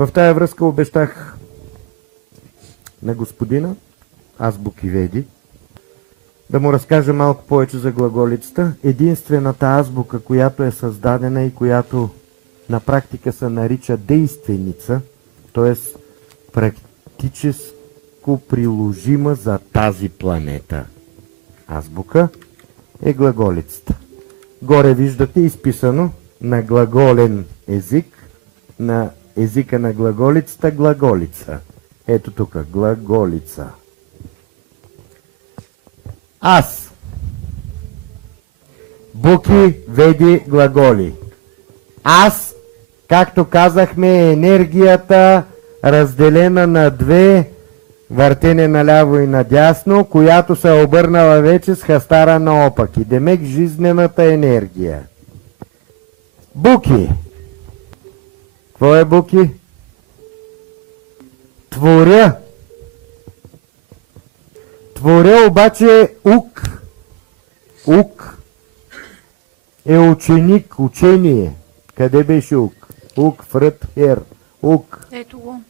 В тая връзка обещах на господина Азбуки Веди да му разкажа малко повече за глаголицата. Единствената азбука, която е създадена и която на практика се нарича действеница, т.е. практическо приложима за тази планета азбука, е глаголицата. Горе виждате изписано на глаголен език, на езика на глаголицата, глаголица. Ето тук, глаголица. Аз. Буки, веди, глаголи. Аз, както казахме, е енергията разделена на две, въртене наляво и надясно, която се е обърнала вече с хастара наопаки. Демек жизнената енергия. Буки. Какво е буки? Творя. Творя обаче ук. Ук е ученик, учение. Къде беше ук? Ук, фрът, хер. Ук. Ето го.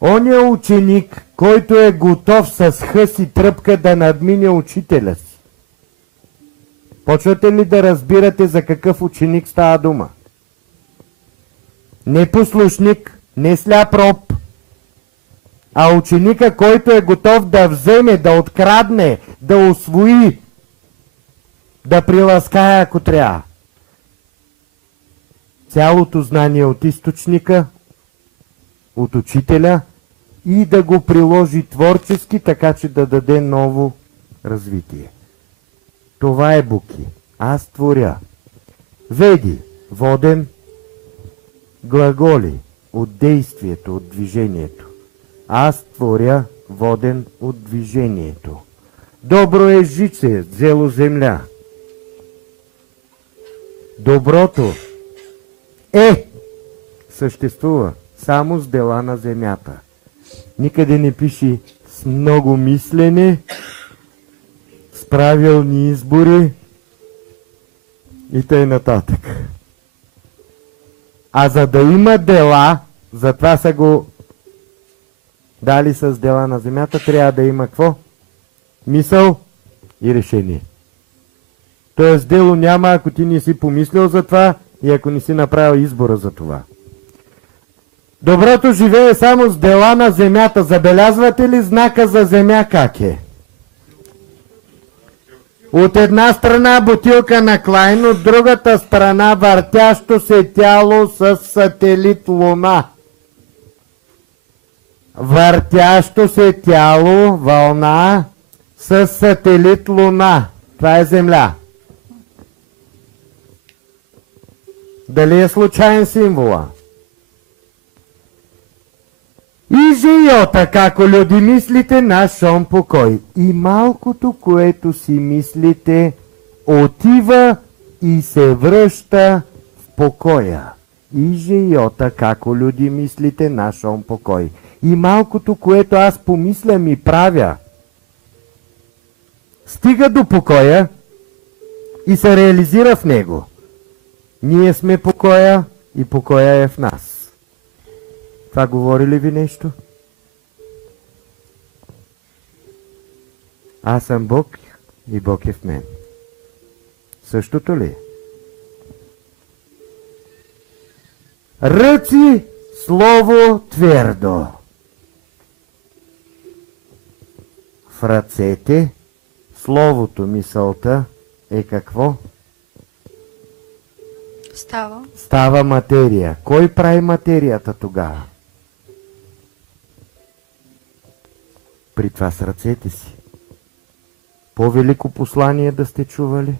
Оня ученик, който е готов с хъс и тръпка да надмине учителя си. Почвате ли да разбирате за какъв ученик става дума? Не послушник, не сляп роб, а ученика, който е готов да вземе, да открадне, да усвои, да приласкае, ако трябва. Цялото знание от източника, от учителя и да го приложи творчески, така че да даде ново развитие. Това е буки. Аз творя. Веди, воден, глаголи от действието, от движението. Аз творя, воден от движението. Добро е жице, взело земля. Доброто съществува само с дела на земята. Никъде не пише с много мислене, с правилни избори и тъй нататък. А за да има дела, затова са го дали с дела на земята, трябва да има какво? Мисъл и решение. Тоест дело няма, ако ти не си помислил за това и ако не си направил избора за това. Доброто живее само с дела на земята. Забелязвате ли знака за земя как е? От една страна бутилка на Клайн, от другата страна въртящо се тяло с сателит Луна. Въртящо се тяло, вълна, с сателит Луна. Това е Земля. Дали е случайен символа? И живота, како люди мислите, нашом покой. И малкото, което си мислите, отива и се връща в покоя. И живота, како люди мислите, нашом покой. И малкото, което аз помислям и правя, стига до покоя и се реализира в него. Ние сме покоя и покоя е в нас. Това говори ли ви нещо? Аз съм Бог и Бог е в мен. Същото ли? Ръци, слово твърдо. В ръцете, словото, мисълта е какво? Става материя. Кой прави материята тогава? При това с ръцете си. По-велико послание да сте чували?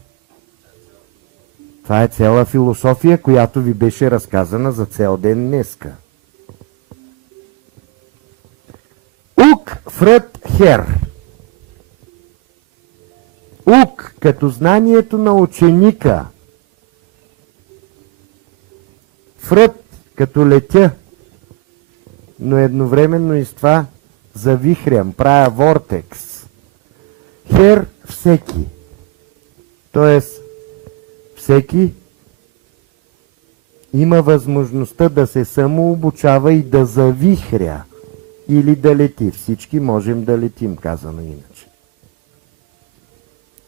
Това е цяла философия, която ви беше разказана за цял ден днеска. Ук фрът хер. Ук като знанието на ученика. Фрът като летя, но едновременно и с това завихрям, правя вортекс. Хер всеки. Тоест всеки има възможността да се самообучава и да завихря или да лети. Всички можем да летим, казано иначе.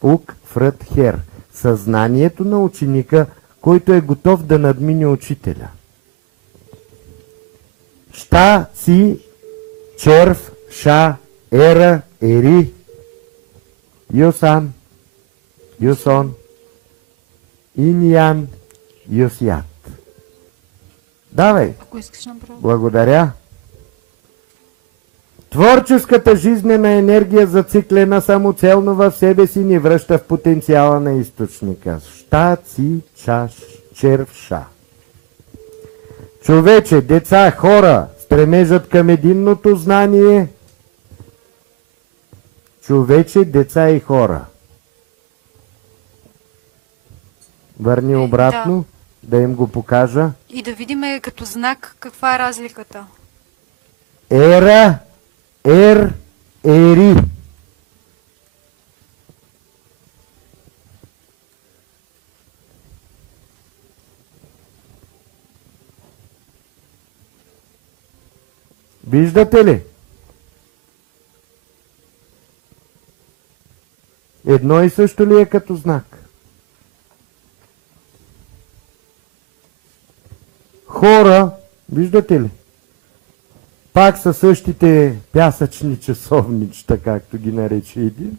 Ук фрът хер. Съзнанието на ученика, който е готов да надмине учителя. Ща си черв ша ера ери юсан юсон иньян юсят. Давай. Ако искаш направо. Благодаря. Творческата жизнена енергия, зациклена самоцелно в себе си, ни връща в потенциала на източника. Ща, ци, чаш, червша. Човече, деца, хора, стремежат към единното знание. Човече, деца и хора. Върни обратно, да им го покажа. И да видим като знак каква е разликата. Ера, ер, ери. Виждате ли? Едно и също ли е като знак? Хора, виждате ли? Пак са същите пясъчни часовничета, както ги нарече един,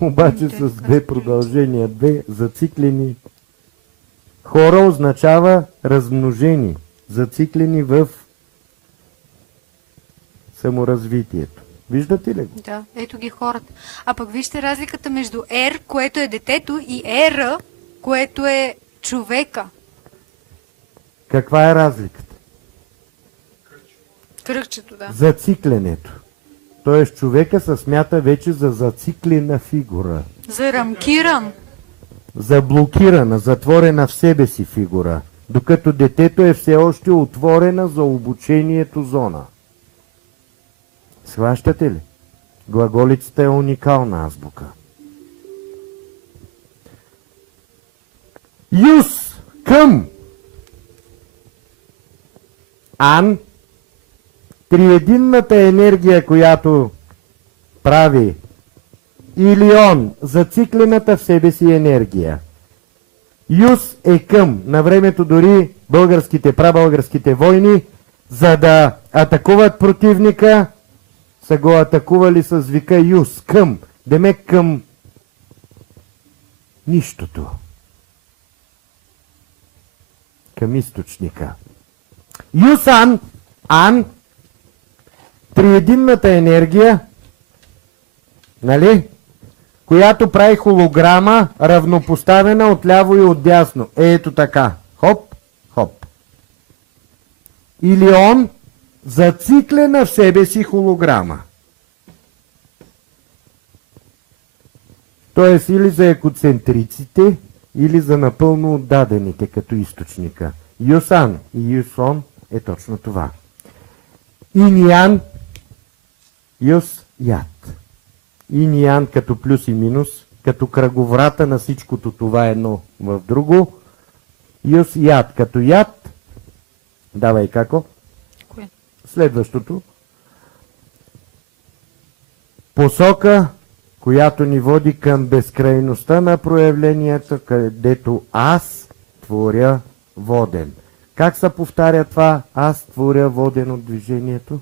обаче с две продължения, две зациклени. Хора означава размножени, зациклени в саморазвитието. Виждате ли го? Да, ето ги хората. А пък вижте разликата между Ер, което е детето, и Ера, което е човека. Каква е разликата? Кръгчето, да. Зацикленето. Тоест човека се смята вече за зациклена фигура. Зарамкиран. Заблокирана, затворена в себе си фигура. Докато детето е все още отворена за обучението зона. Схващате ли? Глаголицата е уникална азбука. Юс, към. Ан, триединната енергия, която прави, или он, зациклената в себе си енергия. Юс е към. На времето дори българските, прабългарските войни, за да атакуват противника, са го атакували с вика Юс, към. Демек към нищото. Към източника. Юсан, ан, триединната енергия, нали? Която прави холограма, равнопоставена отляво и отдясно. Ето така. Хоп, хоп. Или он, зациклена в себе си холограма. Тоест или за екоцентриците, или за напълно отдадените като източника. Юсан и Юсон е точно това. Иньян, Юс, яд. Иньян като плюс и минус, като кръговрата на всичкото това едно в друго. Юс, яд като яд. Давай како? Кое? Следващото. Посока, която ни води към безкрайността на проявленията, където аз творя воден. Как се повтаря това? Аз творя воден от движението.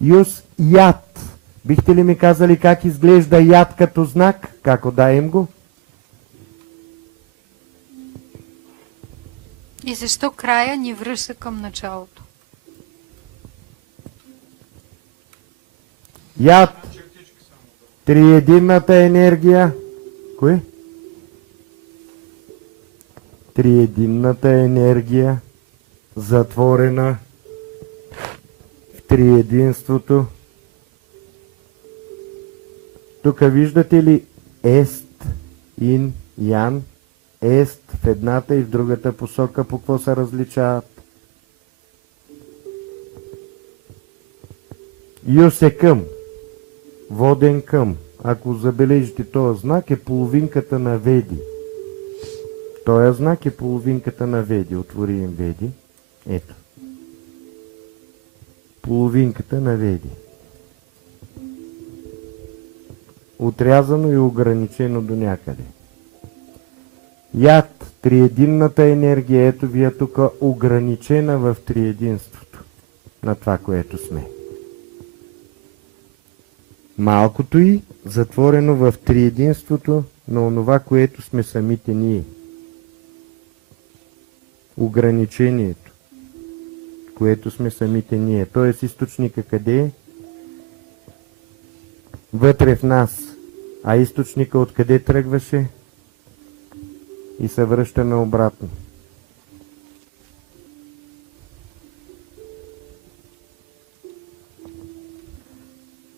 Юс, яд. Бихте ли ми казали как изглежда яд като знак? Како даем го? И защо края ни връща към началото? Яд. Триединната енергия. Кое? Триединната енергия, затворена в триединството. Тук виждате ли ест, ин, ян, ест в едната и в другата посока, по какво се различават? Юс е към, воден към. Ако забележите този знак, е половинката на Веди. Този знак е половинката на Веди. Отвори им Веди. Ето. Половинката на Веди. Отрязано и ограничено до някъде. Яд, триединната енергия, ето ви е тук ограничена в триединството на това, което сме. Малкото и затворено в триединството на онова, което сме самите ние. Ограничението, което сме самите ние. Тоест източника къде е? Вътре в нас. А източника откъде тръгваше? И се връщаме обратно.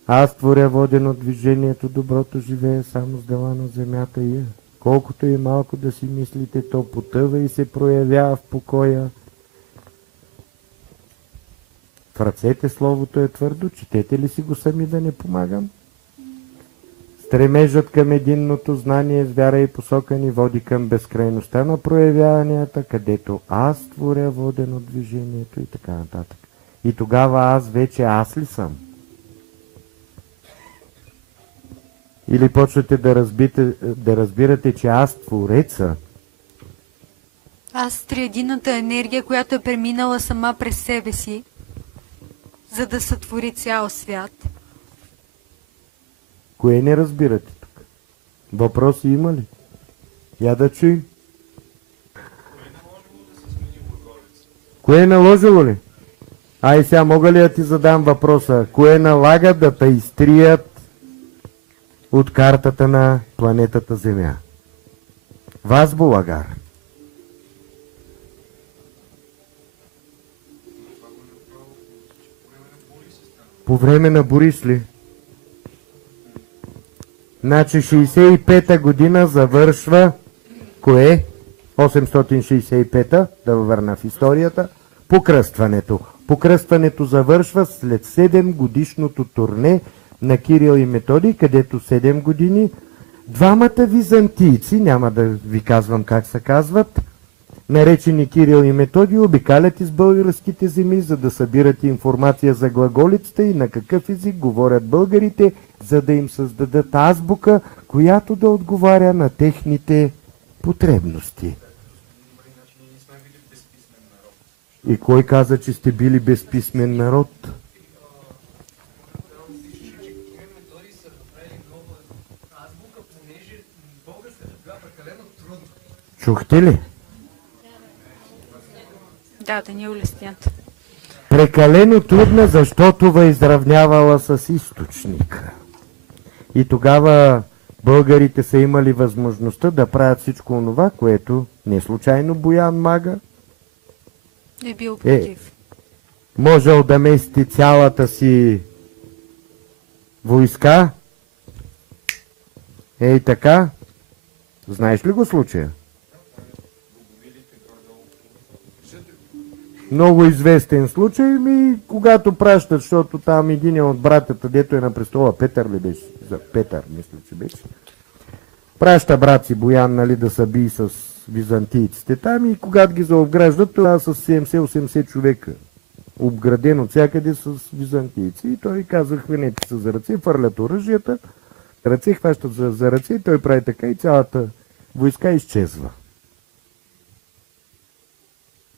Аз творя воден от движението, доброто живее само с дела на земята и колкото и малко да си мислите, то потъва и се проявява в покоя. В ръцете словото е твърдо, четете ли си го сами да не помагам? Стремежът към единното знание с вяра и посока ни води към безкрайността на проявяванията, където аз творя воден от движението и така нататък. И тогава аз вече аз ли съм? Или почвате да разбирате, че аз твореца? Аз триединната енергия, която е преминала сама през себе си, за да сътвори цял свят. Кое не разбирате тук? Въпроси има ли? Я да чуем. Кое е наложило ли? Ай сега мога ли да ти задам въпроса? Кое налага да те изтрият от картата на планетата Земя? Вас, Булагар. По време на Борис ли? Значи 65-та година завършва кое? 865-та, да върна в историята, покръстването. Покръстването завършва след 7 годишното турне на Кирил и Методий, където 7 години двамата византийци, няма да ви казвам как се казват, наречени Кирил и Методий, обикалят из българските земи, за да събират информация за глаголицата и на какъв език говорят българите, за да им създадат азбука, която да отговаря на техните потребности. И кой каза, че сте били безписмен народ? Чухте ли? Да ни улеснят. Прекалено трудна, защото изравнявала с източника. И тогава българите са имали възможността да правят всичко онова, което не случайно Боян Мага е бил против. Можел да мести цялата си войска. Ей така. Знаеш ли го случая? Много известен случай, когато пращат, защото там един от братята, дето е на престола, Петър ли беше? За Петър, мисля, че беше. Праща брат си Боян, нали, да се бие с византийците там и когато ги заобграждат, това с 70-80 човека. Обграден от всякъде с византийци. И той казва, хванете се за ръце, фърлят оръжията, ръце хващат за ръце и той прави така и цялата войска изчезва.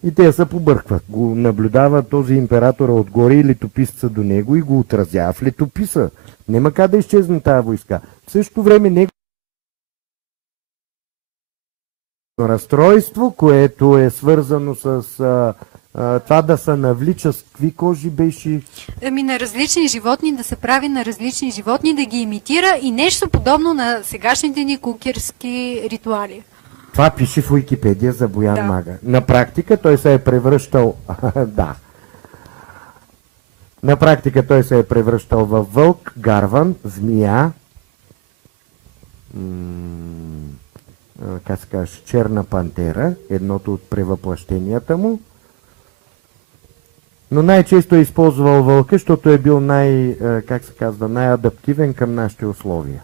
И те се побъркват. Го наблюдава този императора отгоре и летописца до него и го отразява в летописа. Нема как да изчезне тази войска. В същото време него разстройство, което е свързано с това да се навлича с какви кожи беше? На различни животни, да се прави на различни животни, да ги имитира и нещо подобно на сегашните ни кукерски ритуали. Това пише в Уикипедия за Боян Мага. На практика той се е превръщал... да. На практика той се е превръщал във вълк, гарван, змия, как се каже, черна пантера, едното от превъплъщенията му. Но най-често е използвал вълка, защото е бил най-адаптивен към нашите условия.